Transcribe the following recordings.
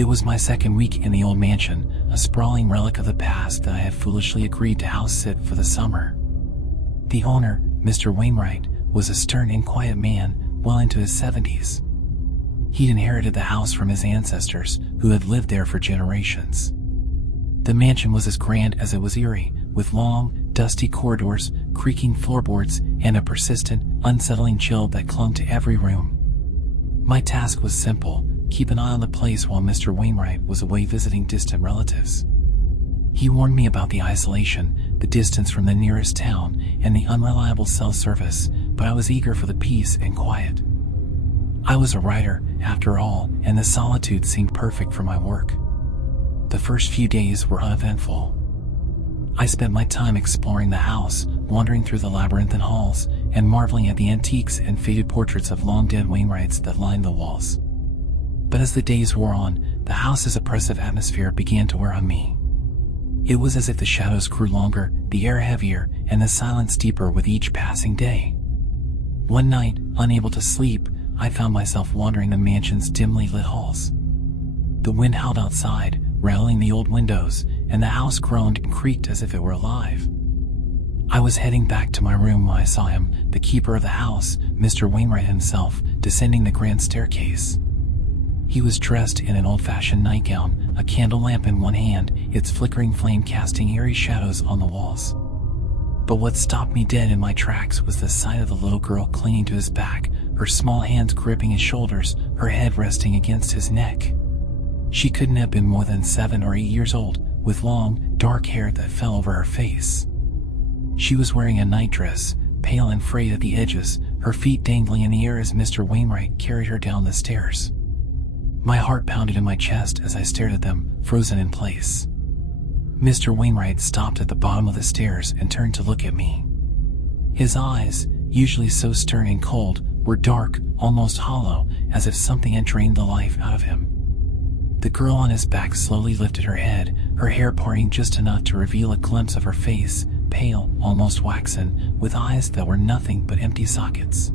It was my second week in the old mansion, a sprawling relic of the past that I had foolishly agreed to house sit for the summer. The owner, Mr. Wainwright, was a stern and quiet man, well into his 70s. He'd inherited the house from his ancestors, who had lived there for generations. The mansion was as grand as it was eerie, with long, dusty corridors, creaking floorboards, and a persistent, unsettling chill that clung to every room. My task was simple: keep an eye on the place while Mr. Wainwright was away visiting distant relatives. He warned me about the isolation, the distance from the nearest town, and the unreliable cell service, but I was eager for the peace and quiet. I was a writer, after all, and the solitude seemed perfect for my work. The first few days were uneventful. I spent my time exploring the house, wandering through the labyrinthine halls, and marveling at the antiques and faded portraits of long-dead Wainwrights that lined the walls. But as the days wore on, the house's oppressive atmosphere began to wear on me. It was as if the shadows grew longer, the air heavier, and the silence deeper with each passing day. One night, unable to sleep, I found myself wandering the mansion's dimly lit halls. The wind howled outside, rattling the old windows, and the house groaned and creaked as if it were alive. I was heading back to my room when I saw him, the keeper of the house, Mr. Wainwright himself, descending the grand staircase. He was dressed in an old-fashioned nightgown, a candle lamp in one hand, its flickering flame casting eerie shadows on the walls. But what stopped me dead in my tracks was the sight of the little girl clinging to his back, her small hands gripping his shoulders, her head resting against his neck. She couldn't have been more than 7 or 8 years old, with long, dark hair that fell over her face. She was wearing a nightdress, pale and frayed at the edges, her feet dangling in the air as Mr. Wainwright carried her down the stairs. My heart pounded in my chest as I stared at them, frozen in place. Mr. Wainwright stopped at the bottom of the stairs and turned to look at me. His eyes, usually so stern and cold, were dark, almost hollow, as if something had drained the life out of him. The girl on his back slowly lifted her head, her hair parting just enough to reveal a glimpse of her face, pale, almost waxen, with eyes that were nothing but empty sockets.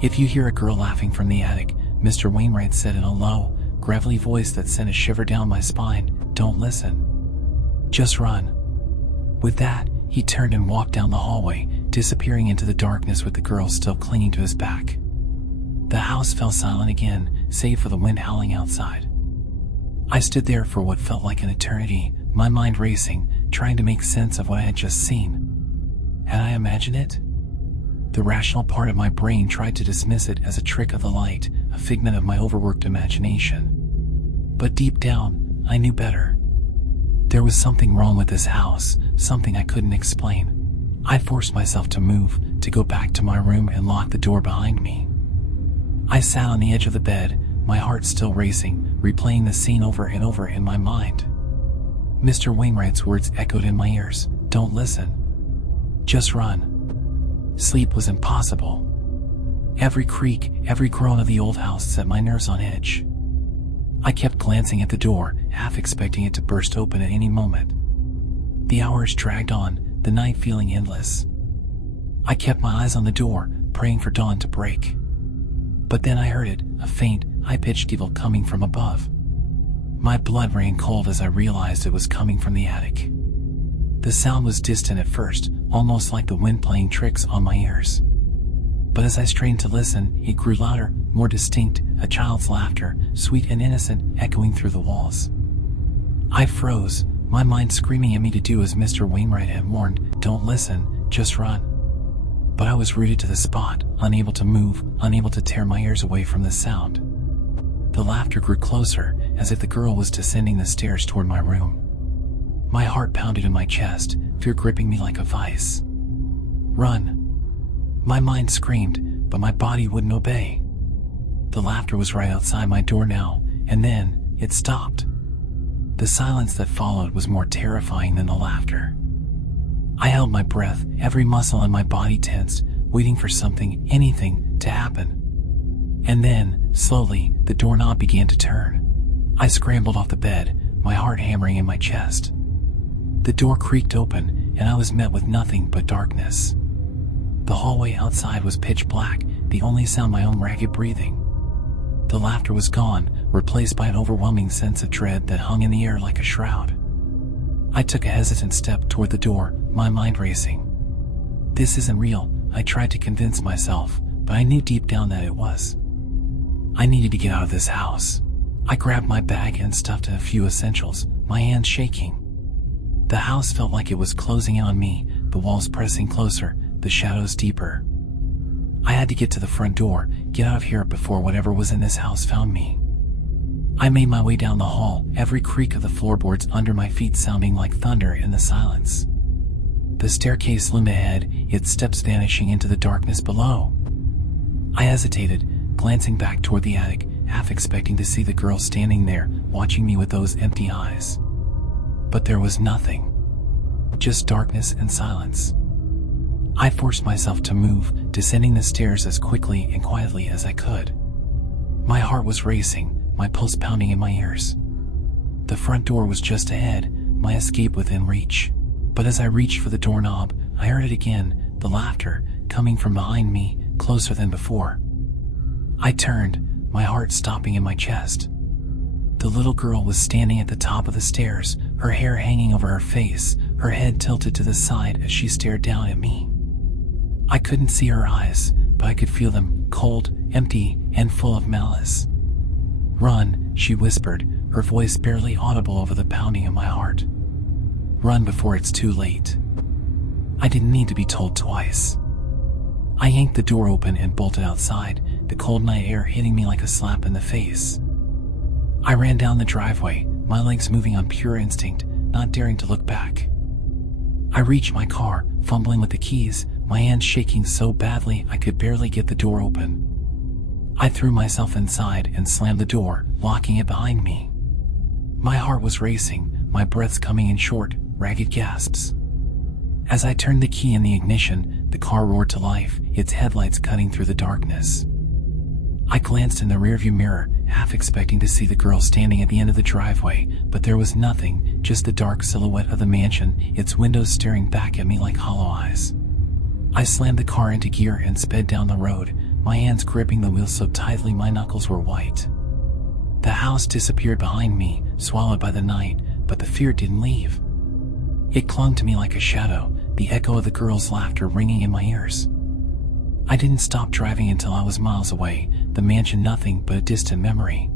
"If you hear a girl laughing from the attic," Mr. Wainwright said in a low, gravelly voice that sent a shiver down my spine, "don't listen. Just run." With that, he turned and walked down the hallway, disappearing into the darkness with the girl still clinging to his back. The house fell silent again, save for the wind howling outside. I stood there for what felt like an eternity, my mind racing, trying to make sense of what I had just seen. Had I imagined it? The rational part of my brain tried to dismiss it as a trick of the light, a figment of my overworked imagination. But deep down, I knew better. There was something wrong with this house, something I couldn't explain. I forced myself to move, to go back to my room and lock the door behind me. I sat on the edge of the bed, my heart still racing, replaying the scene over and over in my mind. Mr. Wainwright's words echoed in my ears, "Don't listen. Just run." Sleep was impossible. Every creak, every groan of the old house set my nerves on edge. I kept glancing at the door, half expecting it to burst open at any moment. The hours dragged on, the night feeling endless. I kept my eyes on the door, praying for dawn to break. But then I heard it, a faint, high-pitched giggle coming from above. My blood ran cold as I realized it was coming from the attic. The sound was distant at first, almost like the wind playing tricks on my ears. But as I strained to listen, it grew louder, more distinct, a child's laughter, sweet and innocent, echoing through the walls. I froze, my mind screaming at me to do as Mr. Wainwright had warned, "Don't listen, just run." But I was rooted to the spot, unable to move, unable to tear my ears away from the sound. The laughter grew closer, as if the girl was descending the stairs toward my room. My heart pounded in my chest, fear gripping me like a vice. "Run!" My mind screamed, but my body wouldn't obey. The laughter was right outside my door now, and then it stopped. The silence that followed was more terrifying than the laughter. I held my breath, every muscle in my body tensed, waiting for something, anything, to happen. And then, slowly, the doorknob began to turn. I scrambled off the bed, my heart hammering in my chest. The door creaked open, and I was met with nothing but darkness. The hallway outside was pitch black, the only sound my own ragged breathing. The laughter was gone, replaced by an overwhelming sense of dread that hung in the air like a shroud. I took a hesitant step toward the door, my mind racing. This isn't real, I tried to convince myself, but I knew deep down that it was. I needed to get out of this house. I grabbed my bag and stuffed in a few essentials, my hands shaking. The house felt like it was closing in on me, the walls pressing closer, the shadows deeper. I had to get to the front door, get out of here before whatever was in this house found me. I made my way down the hall, every creak of the floorboards under my feet sounding like thunder in the silence. The staircase loomed ahead, its steps vanishing into the darkness below. I hesitated, glancing back toward the attic, half expecting to see the girl standing there, watching me with those empty eyes. But there was nothing. Just darkness and silence. I forced myself to move, descending the stairs as quickly and quietly as I could. My heart was racing, my pulse pounding in my ears. The front door was just ahead, my escape within reach. But as I reached for the doorknob, I heard it again, the laughter, coming from behind me, closer than before. I turned, my heart stopping in my chest. The little girl was standing at the top of the stairs, her hair hanging over her face, her head tilted to the side as she stared down at me. I couldn't see her eyes, but I could feel them, cold, empty, and full of malice. "Run," she whispered, her voice barely audible over the pounding of my heart. "Run before it's too late." I didn't need to be told twice. I yanked the door open and bolted outside, the cold night air hitting me like a slap in the face. I ran down the driveway, my legs moving on pure instinct, not daring to look back. I reached my car, fumbling with the keys, my hands shaking so badly I could barely get the door open. I threw myself inside and slammed the door, locking it behind me. My heart was racing, my breaths coming in short, ragged gasps. As I turned the key in the ignition, the car roared to life, its headlights cutting through the darkness. I glanced in the rearview mirror, half expecting to see the girl standing at the end of the driveway, but there was nothing, just the dark silhouette of the mansion, its windows staring back at me like hollow eyes. I slammed the car into gear and sped down the road, my hands gripping the wheel so tightly my knuckles were white. The house disappeared behind me, swallowed by the night, but the fear didn't leave. It clung to me like a shadow, the echo of the girl's laughter ringing in my ears. I didn't stop driving until I was miles away, the mansion nothing but a distant memory.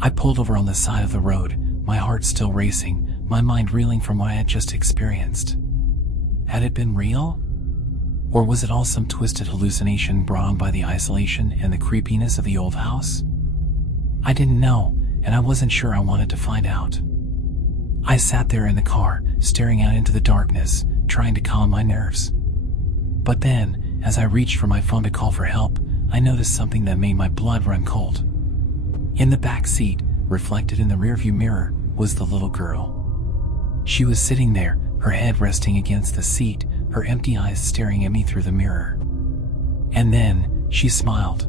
I pulled over on the side of the road, my heart still racing, my mind reeling from what I had just experienced. Had it been real? Or was it all some twisted hallucination brought on by the isolation and the creepiness of the old house? I didn't know, and I wasn't sure I wanted to find out. I sat there in the car, staring out into the darkness, trying to calm my nerves. But then, as I reached for my phone to call for help, I noticed something that made my blood run cold. In the back seat, reflected in the rearview mirror, was the little girl. She was sitting there, her head resting against the seat, her empty eyes staring at me through the mirror. And then, she smiled.